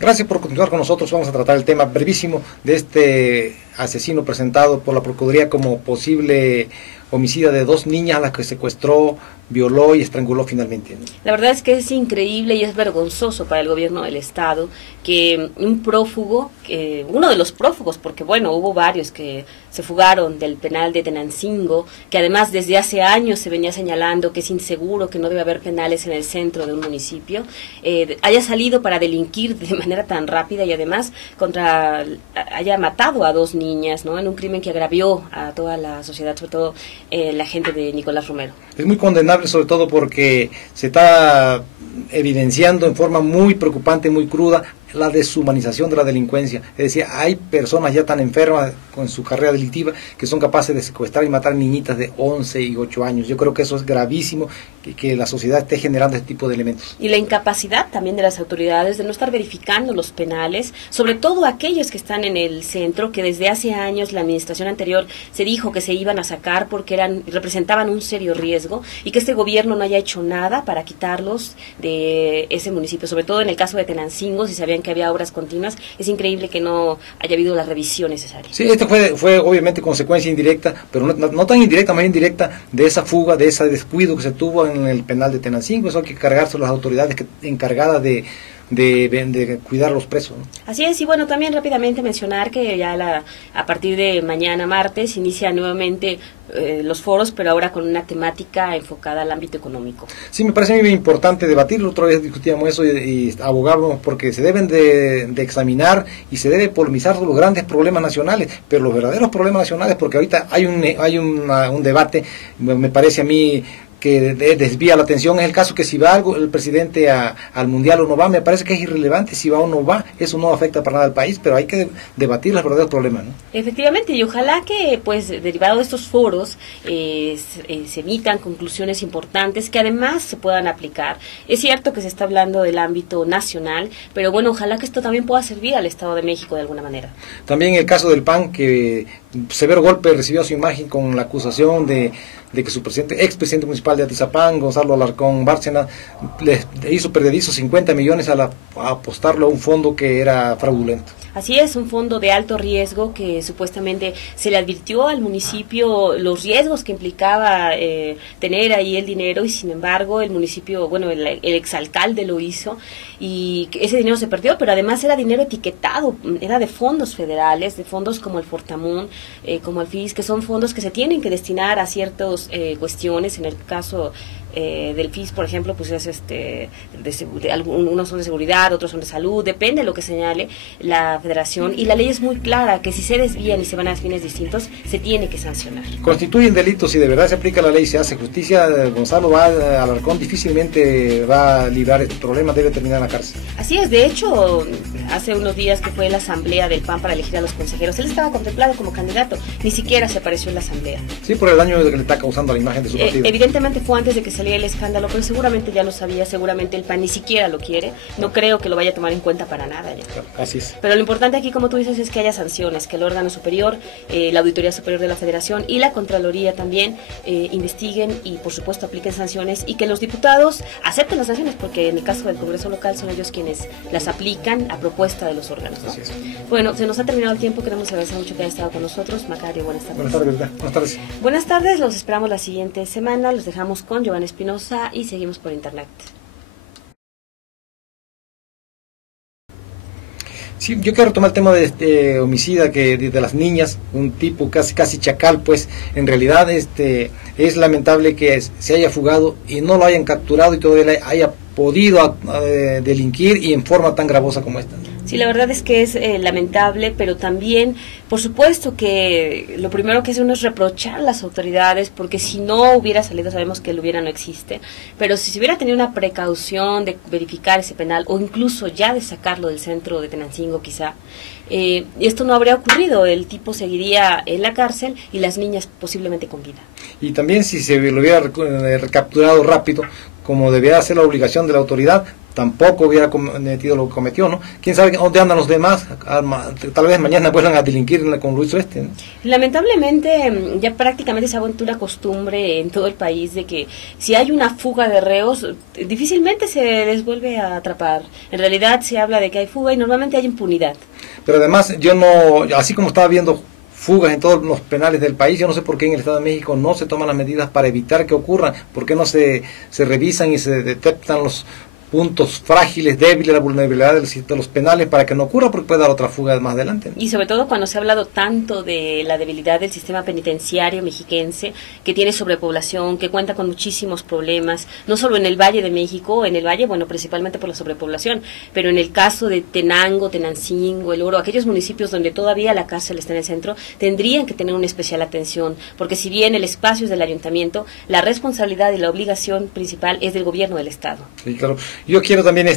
Gracias por continuar con nosotros. Vamos a tratar el tema brevísimo de este asesino presentado por la Procuraduría como posible homicida de 2 niñas a las que secuestró, violó y estranguló finalmente, ¿no? La verdad es que es increíble y es vergonzoso para el gobierno del Estado que un prófugo, uno de los prófugos, porque bueno, hubo varios que se fugaron del penal de Tenancingo, que además desde hace años se venía señalando que es inseguro, que no debe haber penales en el centro de un municipio, haya salido para delinquir de manera tan rápida y además haya matado a 2 niñas, ¿no? En un crimen que agravió a toda la sociedad, sobre todo la gente de Nicolás Romero. Es muy condenable, sobre todo porque se está evidenciando en forma muy preocupante, muy cruda, la deshumanización de la delincuencia. Es decir, hay personas ya tan enfermas con su carrera delictiva que son capaces de secuestrar y matar niñitas de 11 y 8 años. Yo creo que eso es gravísimo, que la sociedad esté generando este tipo de elementos. Y la incapacidad también de las autoridades de no estar verificando los penales, sobre todo aquellos que están en el centro, que desde hace años la administración anterior se dijo que se iban a sacar porque representaban un serio riesgo, y que este gobierno no haya hecho nada para quitarlos de ese municipio, sobre todo en el caso de Tenancingo. Si sabían que había obras continuas, es increíble que no haya habido la revisión necesaria. Sí, esto fue obviamente consecuencia indirecta, pero no tan indirecta, más indirecta, de esa fuga, de ese descuido que se tuvo en el penal de Tenancingo. Eso hay que cargarse a las autoridades encargadas de cuidar a los presos, ¿no? Así es. Y bueno, también rápidamente mencionar que ya a partir de mañana martes inicia nuevamente los foros, pero ahora con una temática enfocada al ámbito económico. Sí, me parece muy importante debatirlo. Otra vez discutíamos eso y abogábamos porque se deben de examinar y se debe polemizar sobre los grandes problemas nacionales, pero los verdaderos problemas nacionales, porque ahorita hay un debate, me parece a mí, que desvía la atención. Es el caso que si va el presidente al mundial o no va, me parece que es irrelevante si va o no va, eso no afecta para nada al país, pero hay que debatir los verdaderos problemas, ¿no? Efectivamente, y ojalá que pues derivado de estos foros se emitan conclusiones importantes que además se puedan aplicar. Es cierto que se está hablando del ámbito nacional, pero bueno, ojalá que esto también pueda servir al Estado de México de alguna manera. También el caso del PAN, que severo golpe recibió a su imagen con la acusación de que su expresidente municipal de Atizapán, Gonzalo Alarcón Bárcena, le hizo perdedizo 50 millones a apostarlo a un fondo que era fraudulento. Así es, un fondo de alto riesgo que supuestamente se le advirtió al municipio los riesgos que implicaba tener ahí el dinero, y sin embargo el municipio, bueno, el exalcalde lo hizo y ese dinero se perdió, pero además era dinero etiquetado, era de fondos federales, de fondos como el Fortamun, como el FIS, que son fondos que se tienen que destinar a ciertas cuestiones. En el caso del FIS, por ejemplo, pues es unos son de seguridad, otros son de salud, depende de lo que señale la federación, y la ley es muy clara que si se desvían y se van a fines distintos, se tiene que sancionar. Constituyen delitos. Si de verdad se aplica la ley y se hace justicia, Gonzalo Alarcón difícilmente va a librar este problema, debe terminar en la cárcel. Así es. De hecho, hace unos días que fue la asamblea del PAN para elegir a los consejeros, él estaba contemplado como candidato, ni siquiera se apareció en la asamblea. Sí, por el daño que le está causando a la imagen de su partido. Evidentemente fue antes de que saliera el escándalo, pero seguramente ya lo sabía, seguramente el PAN ni siquiera lo quiere, no creo que lo vaya a tomar en cuenta para nada ya. Así es. Pero lo importante aquí, como tú dices, es que haya sanciones, que el órgano superior, la Auditoría Superior de la Federación y la Contraloría también investiguen y por supuesto apliquen sanciones, y que los diputados acepten las sanciones, porque en el caso del Congreso local son ellos quienes las aplican a propuesta de los órganos, ¿no? Así es. Bueno, se nos ha terminado el tiempo, queremos agradecer mucho que haya estado con nosotros. Macario, buenas tardes. Buenas tardes, ¿verdad? Buenas tardes. Buenas tardes, los esperamos la siguiente semana, los dejamos con Giovanna Espinosa y seguimos por internet. Sí, yo quiero tomar el tema de este homicida de las niñas, un tipo casi chacal, pues en realidad es lamentable que se haya fugado y no lo hayan capturado y todavía haya podido delinquir y en forma tan gravosa como esta. Sí, la verdad es que es lamentable, pero también, por supuesto que lo primero que hace uno es reprochar a las autoridades, porque si no hubiera salido, sabemos que el hubiera no existe, pero si se hubiera tenido una precaución de verificar ese penal, o incluso ya de sacarlo del centro de Tenancingo quizá, esto no habría ocurrido, el tipo seguiría en la cárcel y las niñas posiblemente con vida. Y también si se lo hubiera recapturado rápido, como debiera ser la obligación de la autoridad, tampoco hubiera cometido lo que cometió, ¿no? ¿Quién sabe dónde andan los demás? Tal vez mañana vuelvan a delinquir con Luis Oeste, ¿no? Lamentablemente ya prácticamente se ha vuelto una costumbre en todo el país de que si hay una fuga de reos, difícilmente se les vuelve a atrapar. En realidad se habla de que hay fuga y normalmente hay impunidad. Pero además así como estaba viendo fugas en todos los penales del país, yo no sé por qué en el Estado de México no se toman las medidas para evitar que ocurran, por qué no se revisan y se detectan los puntos frágiles, débiles, la vulnerabilidad de los penales para que no ocurra, porque puede dar otra fuga más adelante, ¿no? Y sobre todo cuando se ha hablado tanto de la debilidad del sistema penitenciario mexiquense, que tiene sobrepoblación, que cuenta con muchísimos problemas, no solo en el Valle de México, en el Valle, bueno, principalmente por la sobrepoblación, pero en el caso de Tenango, Tenancingo, El Oro, aquellos municipios donde todavía la cárcel está en el centro, tendrían que tener una especial atención, porque si bien el espacio es del ayuntamiento, la responsabilidad y la obligación principal es del gobierno del Estado. Sí, claro. Yo quiero también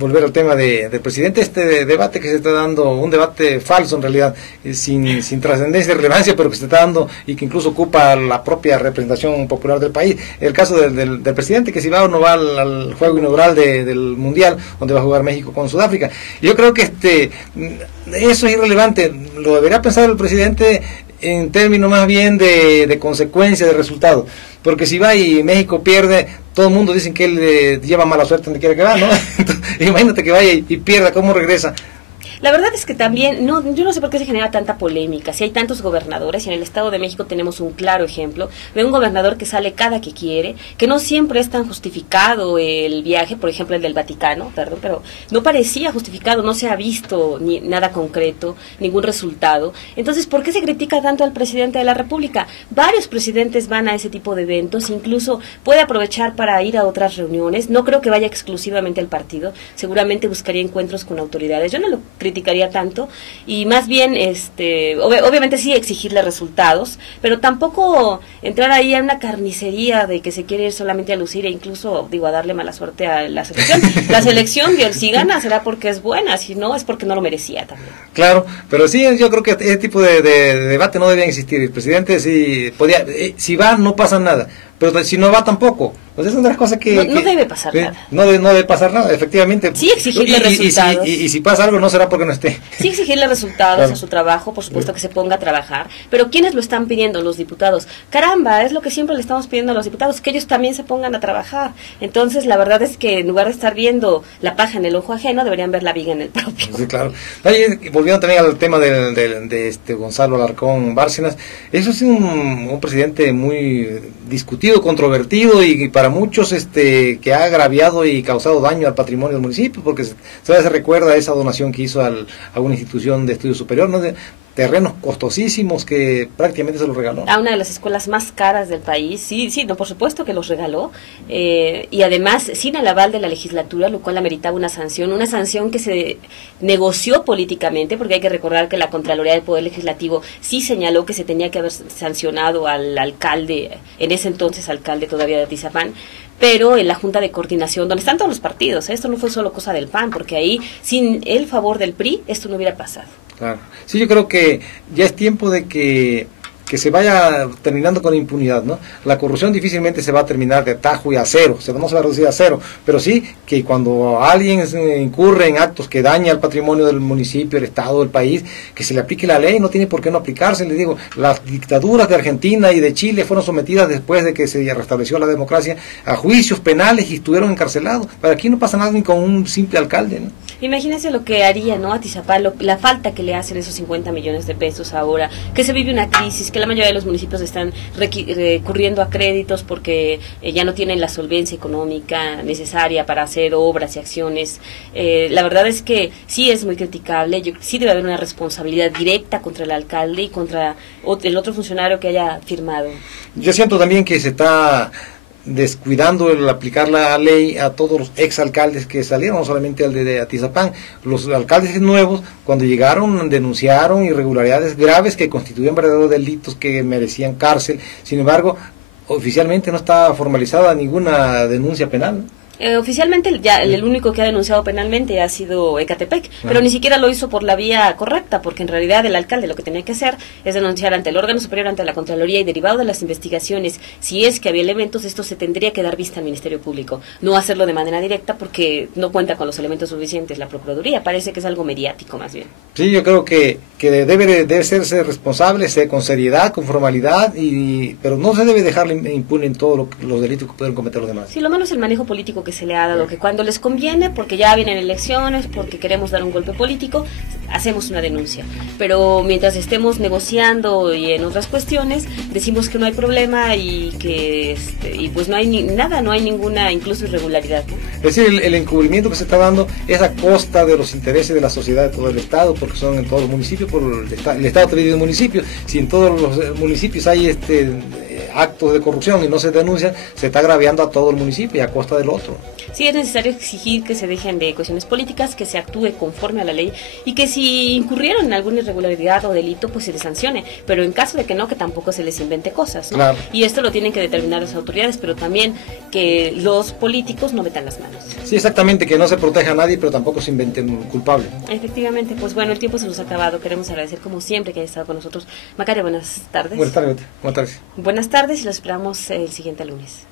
volver al tema del presidente, debate que se está dando, un debate falso en realidad, sin trascendencia y relevancia, pero que se está dando y que incluso ocupa la propia representación popular del país. El caso del presidente, que si va o no va al juego inaugural del Mundial, donde va a jugar México con Sudáfrica. Yo creo que eso es irrelevante, lo debería pensar el presidente en términos más bien de consecuencia, de resultado, porque si va y México pierde, todo el mundo dice que él lleva mala suerte donde quiera que va, ¿no? Entonces, imagínate que vaya y pierda, ¿cómo regresa? La verdad es que también, yo no sé por qué se genera tanta polémica, si hay tantos gobernadores, y en el Estado de México tenemos un claro ejemplo de un gobernador que sale cada que quiere, que no siempre es tan justificado el viaje, por ejemplo el del Vaticano, perdón, pero no parecía justificado, no se ha visto nada concreto, ningún resultado. Entonces, ¿por qué se critica tanto al presidente de la República? Varios presidentes van a ese tipo de eventos, incluso puede aprovechar para ir a otras reuniones, no creo que vaya exclusivamente al partido, seguramente buscaría encuentros con autoridades. Yo no lo criticaría tanto, y más bien obviamente sí exigirle resultados, pero tampoco entrar ahí a una carnicería de que se quiere ir solamente a lucir e incluso a darle mala suerte a la selección. La selección, si gana será porque es buena, si no es porque no lo merecía también. Claro, pero sí, yo creo que ese tipo de debate no debía existir. El presidente sí podía, si va no pasa nada, pero si no va tampoco. Pues es una de las cosas que... No debe pasar nada. No debe pasar nada, efectivamente. Sí exigirle resultados. Y si pasa algo no será porque no esté. Sí exigirle resultados, claro, a su trabajo, por supuesto que se ponga a trabajar. Pero ¿quiénes lo están pidiendo? Los diputados. Caramba, es lo que siempre le estamos pidiendo a los diputados, que ellos también se pongan a trabajar. Entonces la verdad es que en lugar de estar viendo la paja en el ojo ajeno, deberían ver la viga en el propio. Sí, claro. Volviendo también al tema de Gonzalo Alarcón Bárcenas, eso es un presidente muy discutido, controvertido, y para muchos que ha agraviado y causado daño al patrimonio del municipio, porque se recuerda esa donación que hizo a una institución de estudio superior, ¿no? De terrenos costosísimos que prácticamente se los regaló. A una de las escuelas más caras del país, sí, no, por supuesto que los regaló, y además sin el aval de la legislatura, lo cual ameritaba una sanción que se negoció políticamente, porque hay que recordar que la Contraloría del Poder Legislativo sí señaló que se tenía que haber sancionado al alcalde, en ese entonces alcalde todavía de Atizapán, pero en la Junta de Coordinación, donde están todos los partidos, esto no fue solo cosa del PAN, porque ahí, sin el favor del PRI, esto no hubiera pasado. Claro. Sí, yo creo que ya es tiempo de que se vaya terminando con la impunidad, ¿no? La corrupción difícilmente se va a terminar de tajo y a cero, no se va a reducir a cero, pero sí que cuando alguien incurre en actos que daña el patrimonio del municipio, el estado, del país, que se le aplique la ley, no tiene por qué no aplicarse. Les digo, las dictaduras de Argentina y de Chile fueron sometidas después de que se restableció la democracia a juicios penales y estuvieron encarcelados. Para aquí no pasa nada ni con un simple alcalde, ¿no? Imagínense lo que haría, ¿no? Atizapán, la falta que le hacen esos 50 millones de pesos ahora, que se vive una crisis, que la mayoría de los municipios están recurriendo a créditos porque ya no tienen la solvencia económica necesaria para hacer obras y acciones. La verdad es que sí es muy criticable, sí debe haber una responsabilidad directa contra el alcalde y contra el otro funcionario que haya firmado. Yo siento también que se está descuidando el aplicar la ley a todos los exalcaldes que salieron, no solamente al de Atizapán. Los alcaldes nuevos, cuando llegaron, denunciaron irregularidades graves que constituían verdaderos delitos que merecían cárcel. Sin embargo, oficialmente no está formalizada ninguna denuncia penal. Oficialmente ya el único que ha denunciado penalmente ha sido Ecatepec, pero ni siquiera lo hizo por la vía correcta, porque en realidad el alcalde lo que tenía que hacer es denunciar ante el órgano superior, ante la Contraloría, y derivado de las investigaciones, si es que había elementos, esto se tendría que dar vista al Ministerio Público, no hacerlo de manera directa porque no cuenta con los elementos suficientes la Procuraduría, parece que es algo mediático más bien. Sí, yo creo que debe serse responsable, con seriedad, con formalidad, pero no se debe dejar impune en todos los delitos que pueden cometer los demás. Sí, lo malo es el manejo político que se le ha dado, que cuando les conviene, porque ya vienen elecciones, porque queremos dar un golpe político, hacemos una denuncia. Pero mientras estemos negociando y en otras cuestiones, decimos que no hay problema y que y pues no hay nada, no hay ninguna incluso irregularidad, ¿no? Es decir, el encubrimiento que se está dando es a costa de los intereses de la sociedad de todo el Estado, porque son en todos los municipios, el Estado está dividido en municipios. Si en todos los municipios hay actos de corrupción y no se denuncian, se está agraviando a todo el municipio y a costa del otro. Sí, es necesario exigir que se dejen de cuestiones políticas, que se actúe conforme a la ley y que si incurrieron en alguna irregularidad o delito, pues se les sancione, pero en caso de que no, que tampoco se les invente cosas, ¿no? Claro. Y esto lo tienen que determinar las autoridades, pero también que los políticos no metan las manos. Sí, exactamente, que no se proteja a nadie, pero tampoco se inventen culpables. Efectivamente, pues bueno, el tiempo se nos ha acabado. Queremos agradecer como siempre que haya estado con nosotros. Macario, buenas tardes. Buenas tardes. Buenas tardes. Buenas tardes y los esperamos el siguiente lunes.